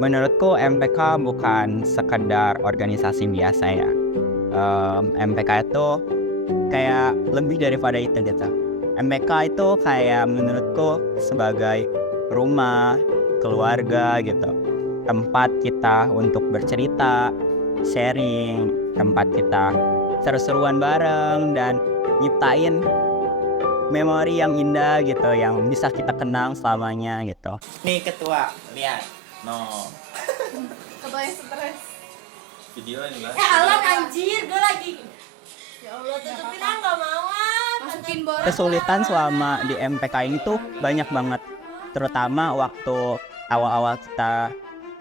Menurutku MPK bukan sekedar organisasi biasa ya. MPK itu kayak lebih daripada itu gitu. MPK itu kayak menurutku sebagai rumah, keluarga gitu. Tempat kita untuk bercerita, sharing, tempat kita seru-seruan bareng dan nyiptain memori yang indah gitu, yang bisa kita kenang selamanya gitu. Nih ketua, lihat. No. Ketua yang stres. Video ini lah. Allah anjir, gue lagi. Ya Allah, tutupin ah, nggak mau ah. Masukin bola. Kesulitan selama di MPK ini tuh banyak banget. Terutama waktu awal-awal kita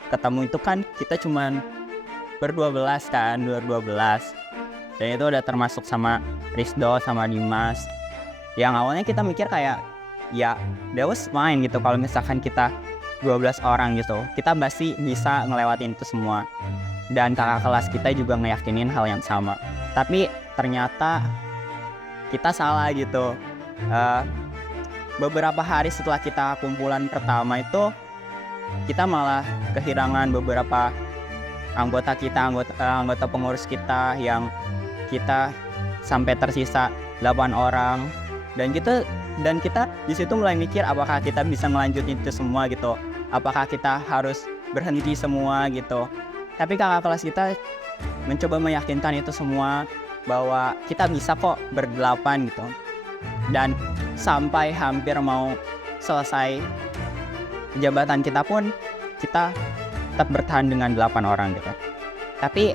ketemu itu kan kita cuman ber-12 kan, 12. Dan itu udah termasuk sama Rizdo sama Dimas. Yang awalnya kita mikir kayak ya that was fine gitu, kalau misalkan kita 12 orang gitu, kita pasti bisa ngelewatin itu semua. Dan kakak kelas kita juga ngeyakinin hal yang sama. Tapi ternyata kita salah gitu. Beberapa hari setelah kita kumpulan pertama itu, kita malah kehilangan beberapa anggota kita, anggota pengurus kita, yang kita sampai tersisa 8 orang. Dan kita di situ mulai mikir apakah kita bisa melanjutin itu semua gitu. Apakah kita harus berhenti semua gitu. Tapi kakak kelas kita mencoba meyakinkan itu semua bahwa kita bisa kok berdelapan gitu. Dan sampai hampir mau selesai jabatan kita pun kita tetap bertahan dengan 8 orang gitu. Tapi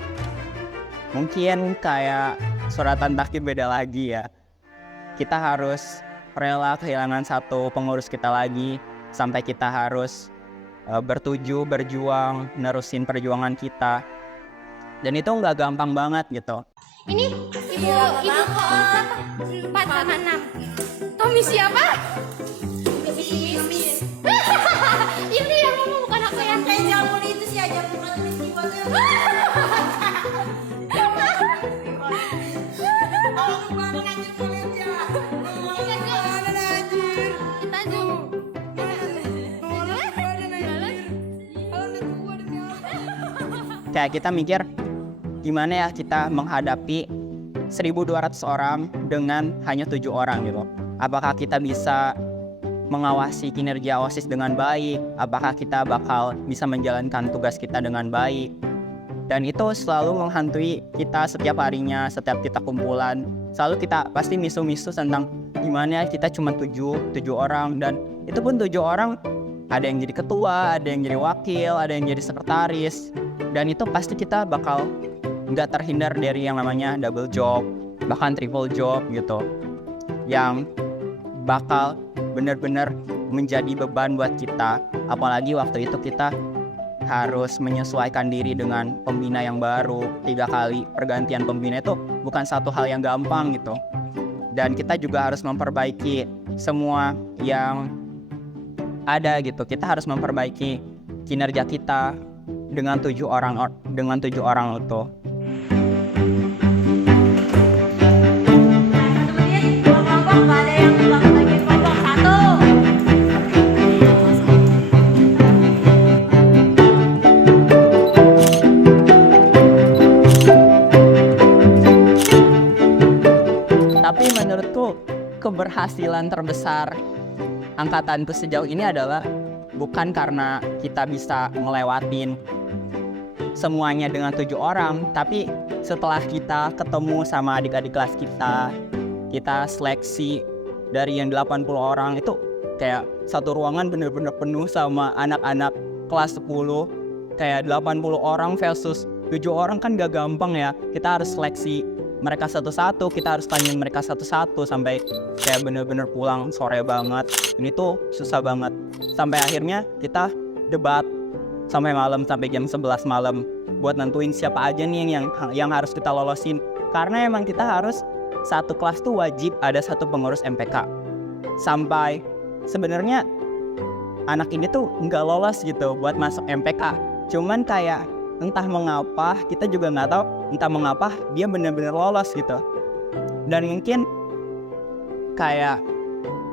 mungkin kayak suratan takdir beda lagi ya. Kita harus rela kehilangan satu pengurus kita lagi, sampai kita harus berjuang, nerusin perjuangan kita. Dan itu nggak gampang banget gitu. Ini ibu 4 sama 6. Tommy siapa? Miss. Ini yang ngomong bukan aku ya. Kayak jamur itu sih aja bukan Miss Iwata. Kita juga. Kayak kita mikir gimana ya kita menghadapi 1.200 orang dengan hanya 7 orang gitu. Apakah kita bisa mengawasi kinerja OSIS dengan baik? Apakah kita bakal bisa menjalankan tugas kita dengan baik? Dan itu selalu menghantui kita setiap harinya, setiap kita kumpulan. Selalu kita pasti misu-misu tentang gimana kita cuma 7 orang. Dan itu pun 7 orang, ada yang jadi ketua, ada yang jadi wakil, ada yang jadi sekretaris. Dan itu pasti kita bakal nggak terhindar dari yang namanya double job, bahkan triple job gitu, yang bakal benar-benar menjadi beban buat kita. Apalagi waktu itu kita harus menyesuaikan diri dengan pembina yang baru. 3 kali pergantian pembina itu bukan satu hal yang gampang gitu. Dan kita juga harus memperbaiki semua yang ada gitu. Kita harus memperbaiki kinerja kita dengan 7 orang itu. Kelompok nggak ada yang bilang lagi kelompok 1. Tapi menurutku keberhasilan terbesar angkatanku sejauh ini adalah bukan karena kita bisa ngelewatin semuanya dengan 7 orang, tapi setelah kita ketemu sama adik-adik kelas kita seleksi dari yang 80 orang itu, kayak satu ruangan bener-bener penuh sama anak-anak kelas 10. Kayak 80 orang versus 7 orang kan gak gampang ya. Kita harus seleksi mereka satu-satu, kita harus tanya mereka satu-satu sampai kayak bener-bener pulang sore banget. Ini tuh susah banget. Sampai akhirnya kita debat sampai malam, sampai jam 11 malam buat nentuin siapa aja nih yang harus kita lolosin. Karena emang kita harus satu kelas tuh wajib ada satu pengurus MPK. Sampai sebenarnya anak ini tuh nggak lolos gitu buat masuk MPK. Cuman kayak entah mengapa, kita juga nggak tahu entah mengapa dia benar-benar lolos gitu. Dan mungkin kayak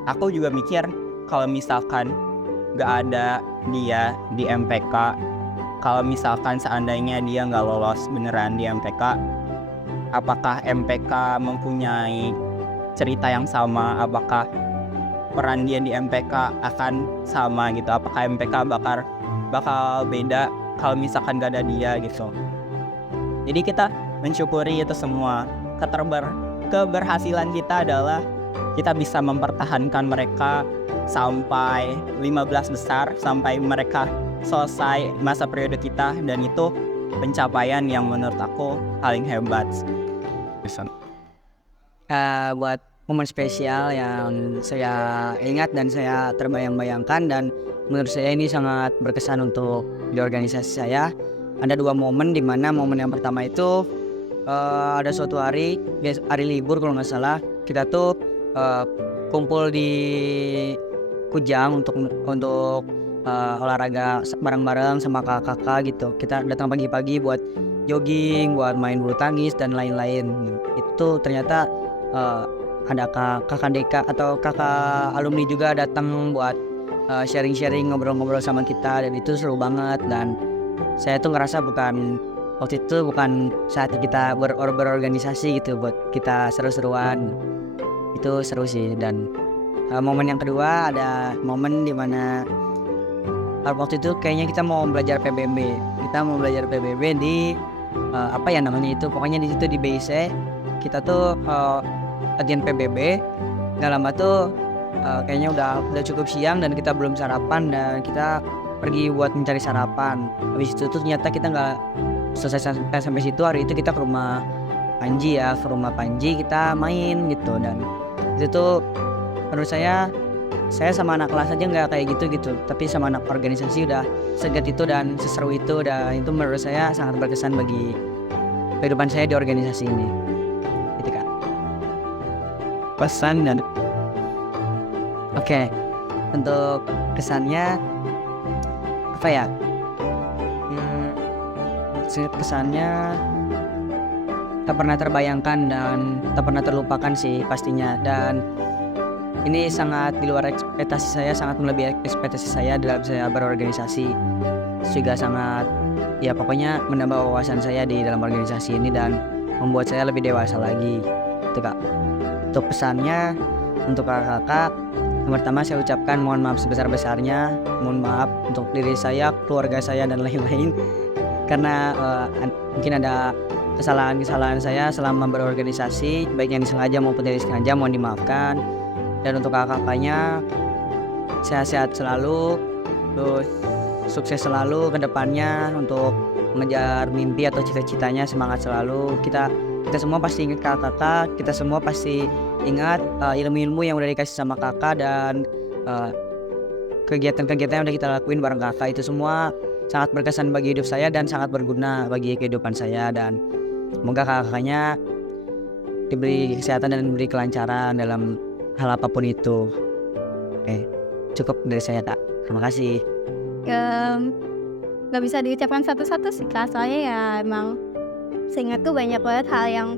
aku juga mikir kalau misalkan nggak ada dia di MPK, kalau misalkan seandainya dia nggak lolos beneran di MPK, apakah MPK mempunyai cerita yang sama, apakah peran dia di MPK akan sama gitu, apakah MPK bakal beda kalau misalkan gak ada dia gitu. Jadi kita mensyukuri itu semua. Keberhasilan kita adalah kita bisa mempertahankan mereka sampai 15 besar, sampai mereka selesai masa periode kita, dan itu pencapaian yang menurut aku paling hebat. Buat momen spesial yang saya ingat dan saya terbayang-bayangkan dan menurut saya ini sangat berkesan untuk di organisasi saya. Ada 2 momen, di mana momen yang pertama itu ada suatu hari libur kalau nggak salah, kita tuh kumpul di Kujang untuk olahraga bareng-bareng sama kakak-kakak gitu. Kita datang pagi-pagi buat jogging, buat main bulu tangkis dan lain-lain. Itu ternyata ada kakak deka atau kakak alumni juga datang buat sharing-sharing, ngobrol-ngobrol sama kita, dan itu seru banget. Dan saya tuh ngerasa waktu itu bukan saatnya kita berorganisasi gitu buat kita seru-seruan. Itu seru sih. Dan momen yang kedua, ada momen dimana waktu itu kayaknya kita mau belajar PBB. Kita mau belajar PBB di apa ya namanya itu, pokoknya di situ di BIC kita tuh latihan PBB. Nggak lama tuh kayaknya udah cukup siang dan kita belum sarapan, dan kita pergi buat mencari sarapan. Habis itu tuh ternyata kita nggak selesai sampai situ. Hari itu kita ke rumah Panji kita main gitu. Dan itu tuh menurut saya sama anak kelas aja nggak kayak gitu, tapi sama anak organisasi udah seget itu dan seseru itu, dan itu menurut saya sangat berkesan bagi kehidupan saya di organisasi ini. Gitu Kak. Pesan dan Oke, untuk kesannya apa ya? Kesannya tak pernah terbayangkan dan tak pernah terlupakan sih pastinya. Dan ini sangat di luar ekspektasi saya, sangat melebihi ekspektasi saya dalam saya berorganisasi. Juga sangat, ya pokoknya menambah wawasan saya di dalam organisasi ini dan membuat saya lebih dewasa lagi. Itu Kak. Untuk pesannya untuk kakak-kakak, yang pertama saya ucapkan mohon maaf sebesar-besarnya. Mohon maaf untuk diri saya, keluarga saya, dan lain-lain. Karena mungkin ada kesalahan-kesalahan saya selama berorganisasi, baik yang disengaja maupun tidak disengaja, mohon dimaafkan. Dan untuk kakak-kakaknya, sehat-sehat selalu, terus sukses selalu ke depannya untuk mengejar mimpi atau cita-citanya, semangat selalu. Kita semua pasti ingat kakak-kakak, kita semua pasti ingat ilmu-ilmu yang udah dikasih sama kakak, dan kegiatan-kegiatan yang udah kita lakuin bareng kakak. Itu semua sangat berkesan bagi hidup saya dan sangat berguna bagi kehidupan saya. Dan semoga kakak-kakaknya diberi kesehatan dan diberi kelancaran dalam hal apapun itu. Oke, cukup dari saya Kak. Terima kasih. Gak bisa diucapkan satu-satu sih Kak, soalnya ya emang seingatku banyak banget hal yang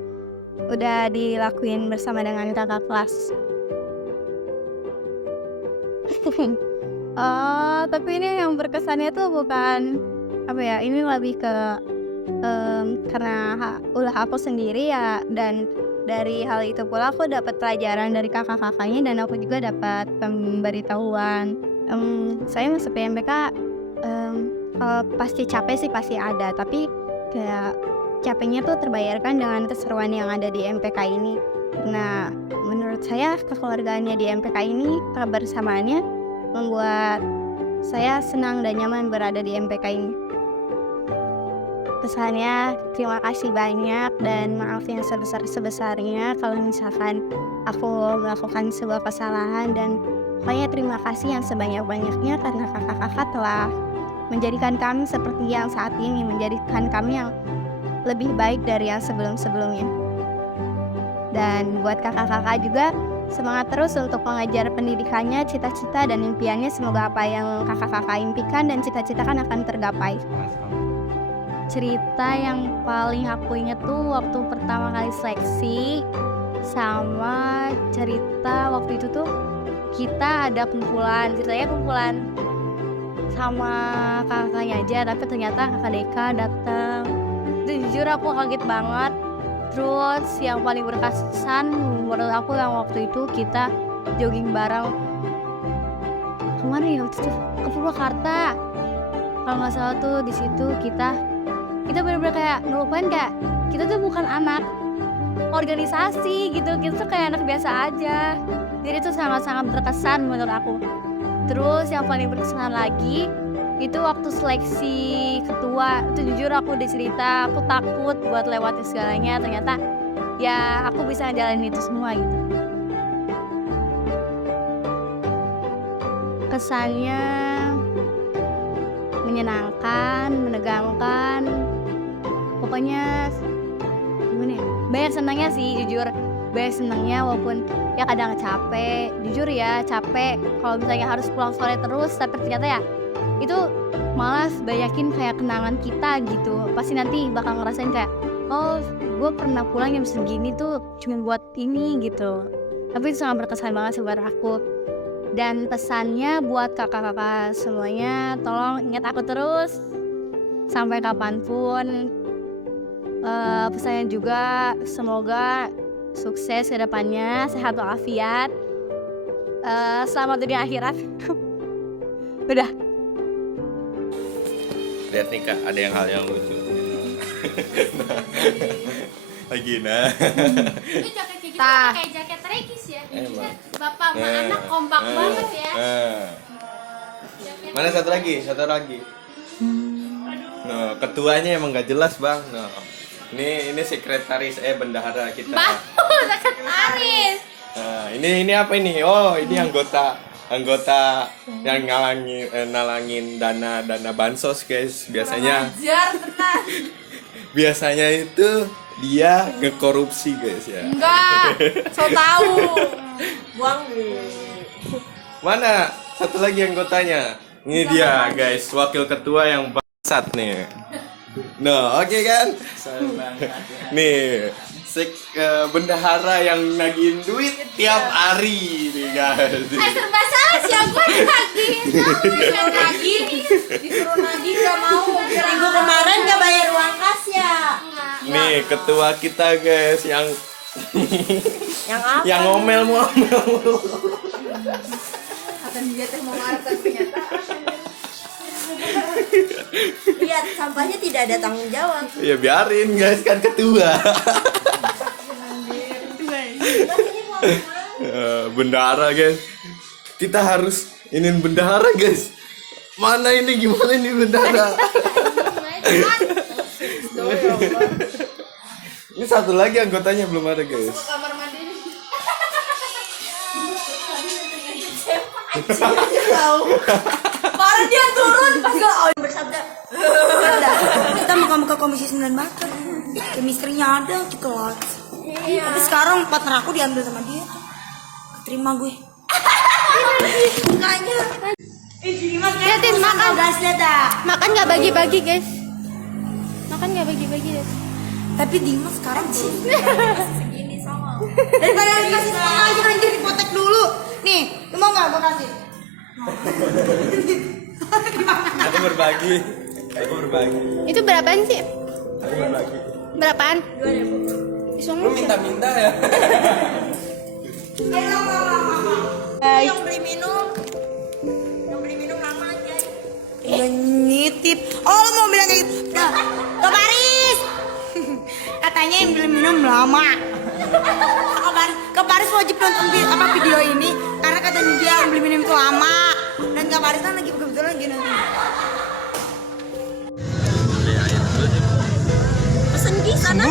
udah dilakuin bersama dengan kakak kelas. Tapi ini yang berkesannya tuh bukan apa ya, ini lebih ke karena ulah aku sendiri ya, dan dari hal itu pula aku dapat pelajaran dari kakak-kakaknya, dan aku juga dapat pemberitahuan. Saya masuk PMBK pasti capek sih, pasti ada, tapi kayak capeknya tuh terbayarkan dengan keseruan yang ada di MPK ini. Nah, menurut saya kekeluargaannya di MPK ini, kebersamaannya membuat saya senang dan nyaman berada di MPK ini. Pesannya, terima kasih banyak dan maaf yang sebesar-sebesarnya kalau misalkan aku melakukan sebuah kesalahan, dan pokoknya terima kasih yang sebanyak-banyaknya karena kakak-kakak telah menjadikan kami seperti yang saat ini, menjadikan kami yang lebih baik dari yang sebelum-sebelumnya. Dan buat kakak-kakak juga, semangat terus untuk mengejar pendidikannya, cita-cita dan impiannya. Semoga apa yang kakak-kakak impikan dan cita-citakan akan tergapai. Cerita yang paling aku inget tuh waktu pertama kali seleksi, sama cerita waktu itu tuh kita ada kumpulan, ceritanya kumpulan sama kakaknya aja, tapi ternyata kakak Deka datang. Itu jujur aku kaget banget. Terus yang paling berkesan menurut aku yang waktu itu kita jogging bareng. Kemana ya waktu itu? Ke Purwakarta. Kalau nggak salah tuh di situ kita benar-benar kayak ngelupain kayak kita tuh bukan anak organisasi gitu, kita tuh kayak anak biasa aja. Jadi itu sangat-sangat berkesan menurut aku. Terus yang paling berkesan lagi itu waktu seleksi ketua. Itu jujur aku dicerita, aku takut buat lewatin segalanya. Ternyata ya aku bisa ngejalanin itu semua gitu. Kesannya menyenangkan, menegangkan, pokoknya gimana ya? Banyak senangnya sih jujur, banyak senangnya walaupun ya kadang capek, jujur ya capek kalau misalnya harus pulang sore terus, tapi ternyata ya itu malah banyakin kayak kenangan kita gitu. Pasti nanti bakal ngerasain kayak oh gue pernah pulang jam segini tuh cuma buat ini gitu. Tapi itu sangat berkesan banget sih buat aku. Dan pesannya buat kakak-kakak semuanya, tolong ingat aku terus sampai kapanpun. Pesannya juga semoga sukses ke depannya, sehat walafiat, selamat dunia akhirat. Udah. Lihat nih Kak, ada hal yang lucu. Lagi nah. Itu jaket kayak gitu kayak jaket Regis ya. Emang. Bapak sama anak kompak banget ya. Mana satu lagi? Nah, ketuanya emang gak jelas bang. Nah, ini sekretaris bendahara kita. Sekretaris. Nah, ini apa ini? Oh, ini anggota yang nalangin dana bansos guys. Biasanya itu dia ngekorupsi guys ya. Enggak, so tahu. Buang Mana satu lagi anggotanya? Ini dia guys, wakil ketua yang bangsat nih. Nah, oke kan? Nih, bendahara yang nagihin duit tiap hari nih guys. serba salah sih aku disuruh nagih gak mau. Minggu kemarin gak bayar uang kas ya. Nih, ketua kita guys yang Yang apa? yang ngomel. Kata dia teh mau marah ternyata. Lihat sampahnya tidak ada tanggung jawab. Ya biarin guys, kan ketua. Bendahara guys, kita harus inin bendahara guys. Mana ini, gimana ini bendahara? Ini satu lagi anggotanya belum ada guys. Kamar mandi nih. Parah dia turun pas bersabda. Kita muka-muka komisi 9 banget. Chemistry-nya ada gitu loh. Tapi sekarang partner aku diambil sama dia. Terima gue. Mukanya. Liatin makan. Guys, lihat dah. Makan nggak bagi-bagi guys. Makan nggak bagi-bagi guys. Tapi Dimas sekarang sih segini sama. Daripada dikasih setengah aja anjir dipotek dulu. Nih, lu mau nggak gue kasih? Aku berbagi. Itu berapaan sih? Aku berbagi. Berapaan? Lu minta-minta ya? Yang beli minum lama aja. Ya ngitip. Oh, lu mau bilang kayak gitu? Nah, ke Paris. Katanya yang beli minum lama. Ke Paris wajib nonton video ini karena katanya dia yang beli minum itu lama. Dan ke Paris kan lagi kebetulan gini. Pesen di sana.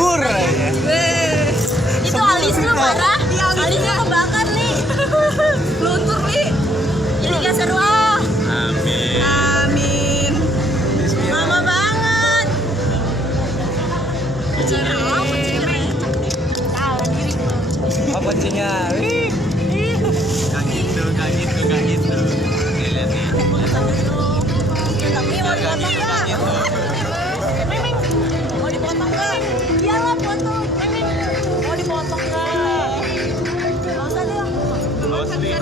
Itu alis lu parah. Alisnya kebakar nih. Luntur nih. Jadi gak seru ah. Amin. Lama banget. Kucingnya salah diri. Apa kuncinya? Gak gitu. Lihat nih. Tapi mau dipotong nggak? Memang mau dipotong nggak? Iyalah potong. Memang mau dipotong nggak? Nggak usah deh. Nggak usah deh.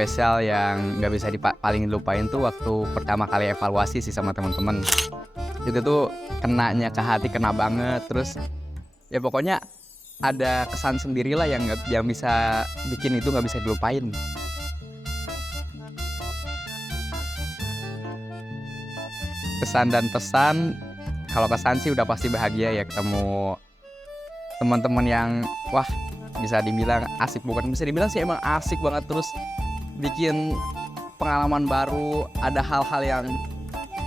spesial yang nggak bisa paling lupain tuh waktu pertama kali evaluasi sih sama teman-teman. Itu tuh kenanya ke hati, kena banget. Terus ya pokoknya ada kesan sendirilah yang bisa bikin itu nggak bisa dilupain. Kesan dan pesan, kalau kesan sih udah pasti bahagia ya ketemu teman-teman yang wah bisa dibilang asik, bukan bisa dibilang sih, emang asik banget. Terus bikin pengalaman baru, ada hal-hal yang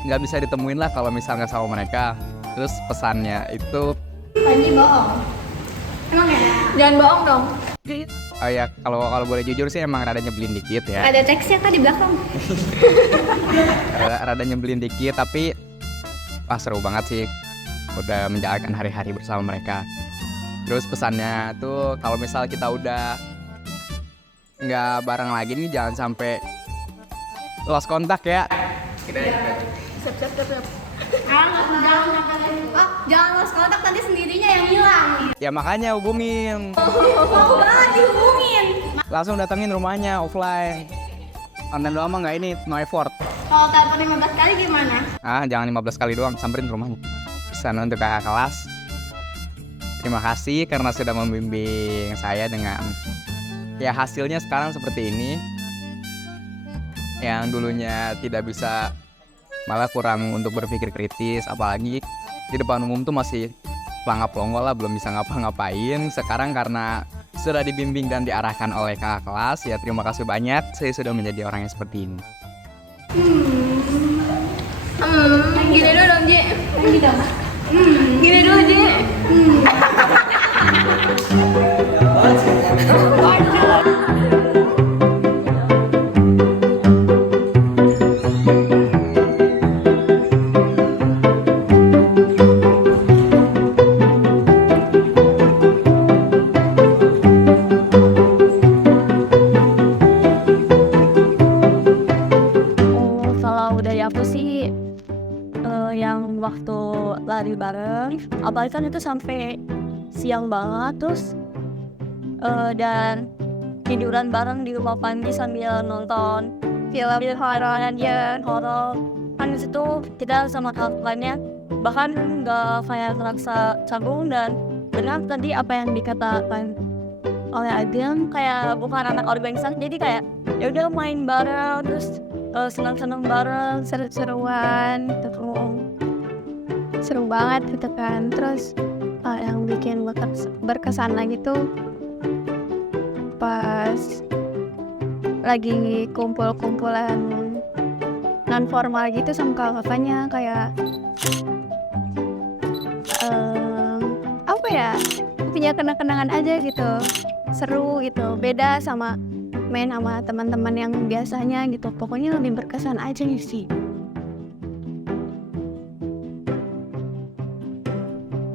nggak bisa ditemuin lah kalau misalnya sama mereka. Terus pesannya itu Panji bohong. Emang ya? Jangan bohong dong. oh ya, kalau boleh jujur sih emang rada nyebelin dikit ya. Ada teksnya kan di belakang. Rada nyebelin dikit, tapi wah seru banget sih udah menjalankan hari-hari bersama mereka. Terus pesannya tuh kalau misal kita udah nggak bareng lagi nih, jangan sampai lost kontak ya. Jangan lost kontak, nanti sendirinya yang hilang. Ya makanya hubungin, Mau banget dihubungin. langsung datengin rumahnya offline. Online doang mah nggak, ini no effort. Kalau telepon 15 kali gimana? Jangan 15 kali doang, samperin ke rumahnya. Pesan untuk kakak kelas, terima kasih karena sudah membimbing saya dengan ya hasilnya sekarang seperti ini. Yang dulunya tidak bisa, malah kurang untuk berpikir kritis, apalagi di depan umum tuh masih pelangap-pelongo lah, belum bisa ngapa-ngapain. Sekarang karena sudah dibimbing dan diarahkan oleh kakak kelas, ya terima kasih banyak, saya sudah menjadi orang yang seperti ini. Gini dulu dong, Ji. Gini dulu, Ji. Kalau dari aku sih yang waktu lari bareng, apalagi kan itu sampai siang banget, terus dan tiduran bareng di rumah Panji sambil nonton film horor kan di situ kita sama kawan-kawannya bahkan nggak kayak ngerasa canggung. Dan benar tadi apa yang dikatakan oleh Ageng, kayak bukan anak organisasi, jadi kayak ya udah main bareng, terus senang-senang bareng, seru-seruan gitu. Seru banget gitu kan. Terus yang bikin berkesan lagi tuh pas lagi kumpul-kumpulan non formal gitu sama kakak-kakaknya, kayak apa ya, punya kenang-kenangan aja gitu, seru gitu, beda sama main sama teman-teman yang biasanya gitu. Pokoknya lebih berkesan aja sih.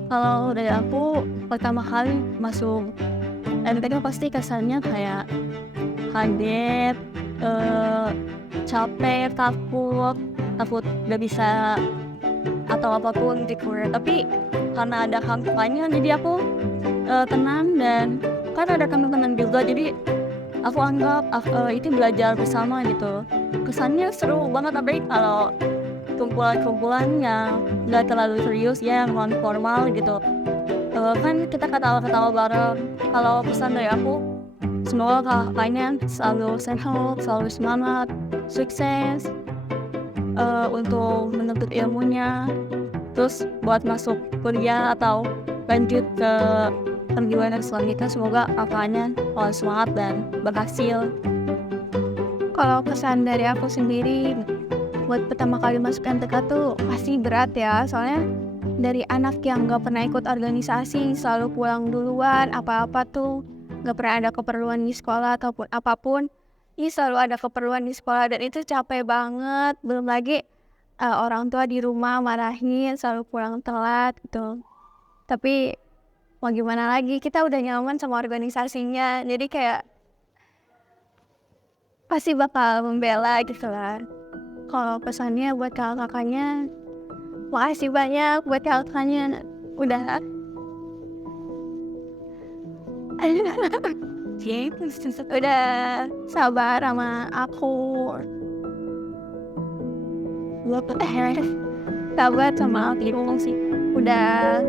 Kalau dari aku pertama kali masuk MTK pasti kesannya kayak kaget, capek, takut gak bisa atau apapun gitu. Tapi karena ada kampanye jadi aku tenang, dan kan ada teman-teman juga, jadi aku anggap itu belajar bersama gitu. Kesannya seru banget, apalagi kalau kumpulan-kumpulan yang nggak terlalu serius ya, yang non formal gitu. Kan kita ketawa-ketawa bareng. Kalau pesan dari aku, semoga kakaknya selalu sehat, selalu semangat, sukses untuk menuntut ilmunya, terus buat masuk kuliah atau lanjut ke perguruan selanjutnya. Semoga kakaknya selalu semangat dan berhasil. Kalau kesan dari aku sendiri, buat pertama kali masuk MTK tuh pasti berat ya, soalnya dari anak yang gak pernah ikut organisasi, selalu pulang duluan, apa-apa tuh gak pernah ada keperluan di sekolah ataupun apapun, ini selalu ada keperluan di sekolah, dan itu capek banget. Belum lagi orang tua di rumah marahin, selalu pulang telat gitu. Tapi mau gimana lagi, kita udah nyaman sama organisasinya, jadi kayak pasti bakal membela gitu lah. Kalau pesannya buat kakak-kakaknya, makasih banyak buat kakaknya udah udah sabar sama aku, sabar sama aku sih, udah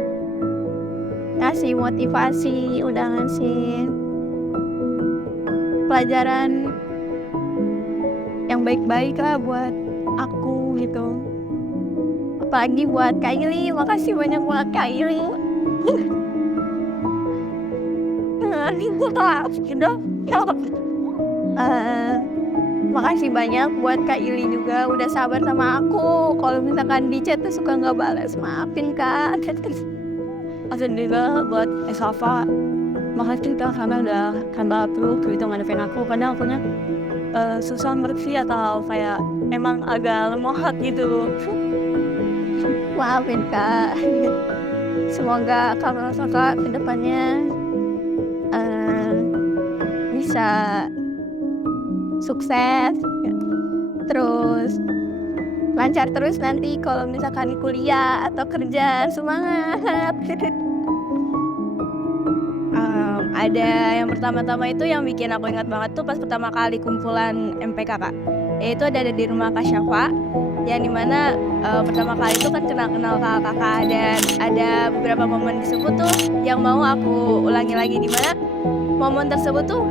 ngasih motivasi, udah ngasih pelajaran yang baik-baik lah buat aku gitu. Apalagi buat Kak Ili, makasih banyak buat Kak Ili. Makasih banyak buat Kak Ili juga udah sabar sama aku. Kalau misalkan di chat tuh suka nggak balas, maafin Kak. Alhamdulillah buat Esafa, makasih Kak karena udah bantu gitu ngadepin aku. Kadang akunya susah ngerti atau kayak emang agak lemah gitu. Maafin Kak. Semoga kakak kedepannya bisa sukses, terus lancar terus nanti kalau misalkan kuliah atau kerja. Semangat. Ada yang pertama-tama itu yang bikin aku ingat banget tuh pas pertama kali kumpulan MPK Kak, yaitu ada di rumah Kak Syafa, yang dimana pertama kali itu kan kenal kakak-kakak, dan ada beberapa momen disebut tuh yang mau aku ulangi lagi, dimana momen tersebut tuh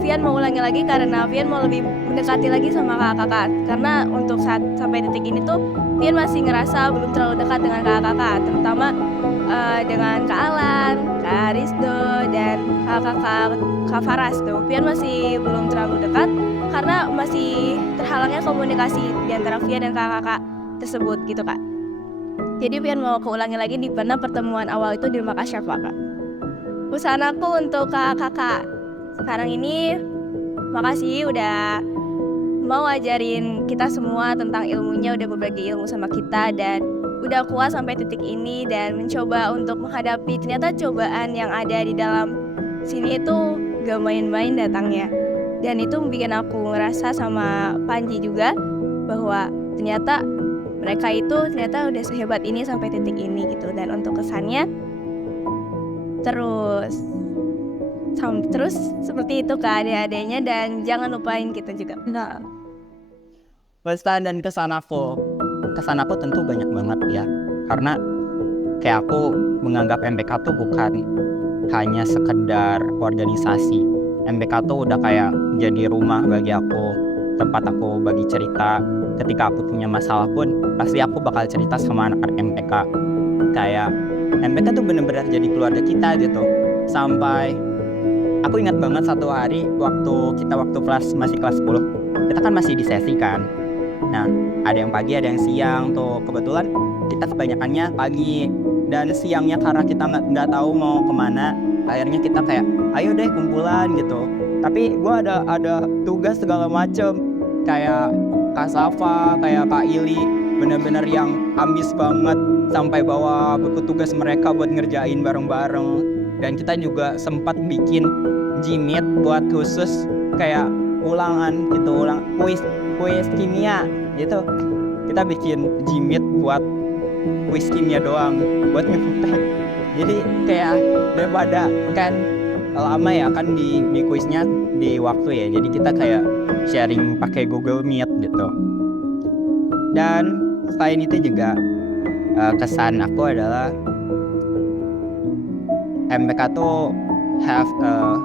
Vian mau ulangi lagi karena Vian mau lebih mendekati lagi sama kakak-kakak, karena untuk saat sampai detik ini tuh Vian masih ngerasa belum terlalu dekat dengan kakak-kakak, terutama dengan Kak Alan, Kak Rizdo, dan Kak Faras tuh. Vian masih belum terlalu dekat karena masih terhalangnya komunikasi di antara Vian dan kakak-kakak tersebut gitu Kak. Jadi Vian mau keulangi lagi di mana pertemuan awal itu di rumah Kak Syafa Kak. Pesan aku untuk kakak-kakak sekarang ini, makasih udah mau ajarin kita semua tentang ilmunya, udah berbagi ilmu sama kita, dan udah kuat sampai titik ini dan mencoba untuk menghadapi ternyata cobaan yang ada di dalam sini itu gak main-main datangnya. Dan itu bikin aku ngerasa sama Panji juga bahwa ternyata mereka itu ternyata udah sehebat ini sampai titik ini gitu. Dan untuk kesannya terus seperti itu ke adik-adiknya, dan jangan lupain kita juga. Pesan dan kesan aku tentu banyak banget ya, karena kayak aku menganggap MPK tuh bukan hanya sekedar organisasi. MPK tuh udah kayak jadi rumah bagi aku, tempat aku bagi cerita. Ketika aku punya masalah pun pasti aku bakal cerita sama anak-anak MPK. Kayak MPK tuh bener-bener jadi keluarga kita gitu. Sampai aku ingat banget satu hari waktu masih kelas 10, kita kan masih di sesi kan. Nah, ada yang pagi, ada yang siang tuh. Kebetulan kita kebanyakannya pagi, dan siangnya karena kita nggak tahu mau kemana, akhirnya kita kayak ayo deh kumpulan gitu. Tapi gue ada tugas segala macem, kayak Kak Safa, kayak Kak Ili, bener-bener yang ambis banget sampai bawa buku tugas mereka buat ngerjain bareng-bareng. Dan kita juga sempat bikin Gmeet buat khusus kayak ulangan gitu, kuis kimia gitu. Kita bikin Gmeet buat kuis kimia doang, buat ngetek. Jadi kayak daripada kan lama ya kan di kuisnya di waktu ya, jadi kita kayak sharing pakai Google Meet gitu. Dan selain itu juga kesan aku adalah MPK tuh have a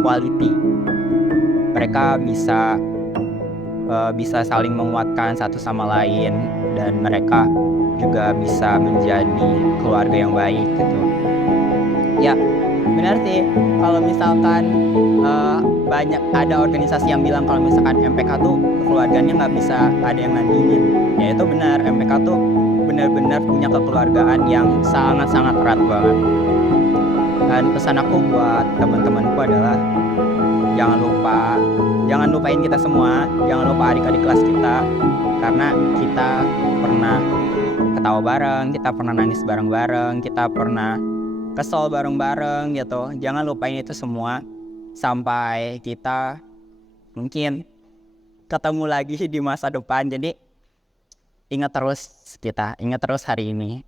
quality. Mereka bisa saling menguatkan satu sama lain, dan mereka juga bisa menjadi keluarga yang baik gitu. Ya benar sih, kalau misalkan banyak ada organisasi yang bilang kalau misalkan MPK tuh keluarganya nggak bisa ada yang nandingin, ya itu benar. MPK tuh benar-benar punya kekeluargaan yang sangat-sangat erat banget. Dan pesan aku buat teman-temanku adalah jangan lupain kita semua, jangan lupa adik-adik kelas kita, karena kita pernah ketawa bareng, kita pernah nangis bareng-bareng, kita pernah kesel bareng-bareng gitu. Jangan lupain itu semua sampai kita mungkin ketemu lagi di masa depan. Jadi ingat terus hari ini.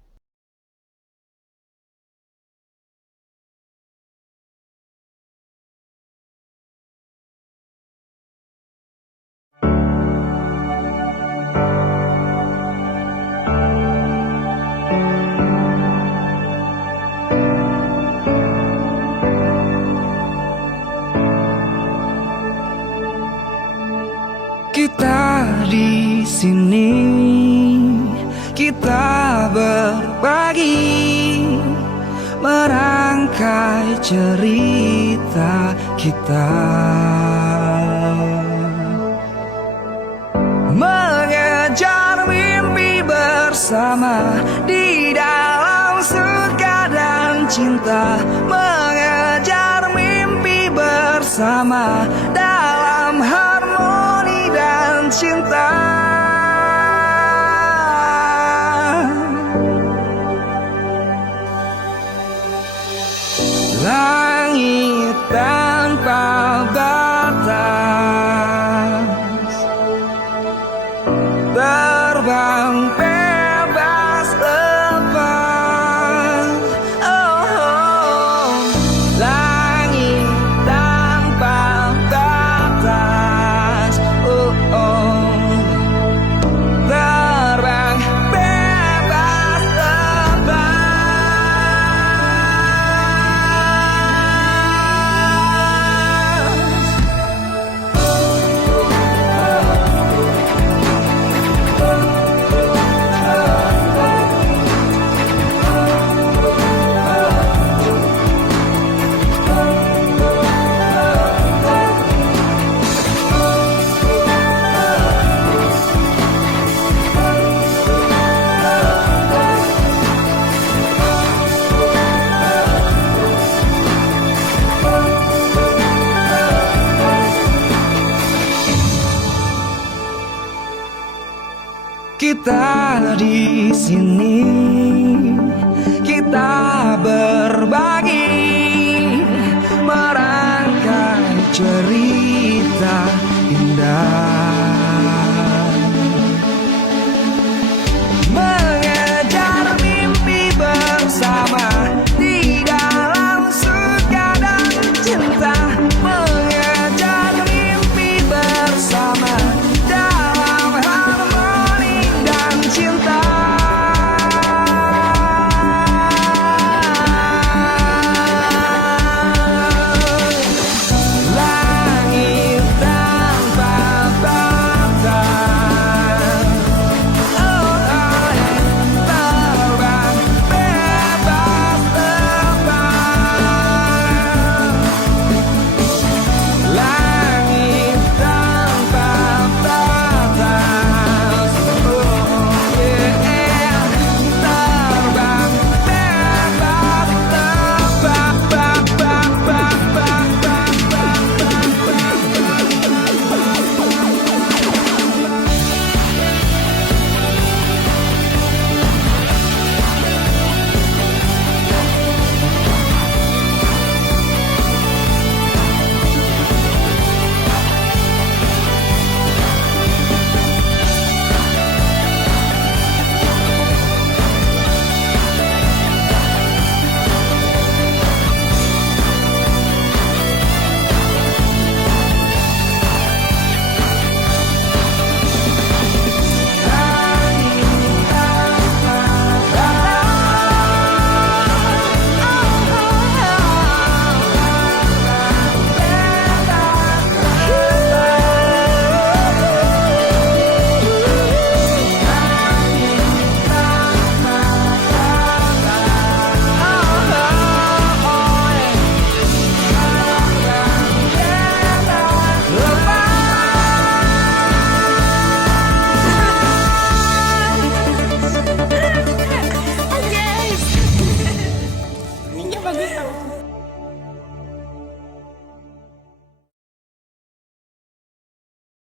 bangkai cerita kita, mengejar mimpi bersama di dalam suka dan cinta, mengejar mimpi bersama dalam harmoni dan cinta. Langit tanpa batas, terbang bebas lepas. Oh, langit tanpa batas. Terbang bebas lepas. Kita di sini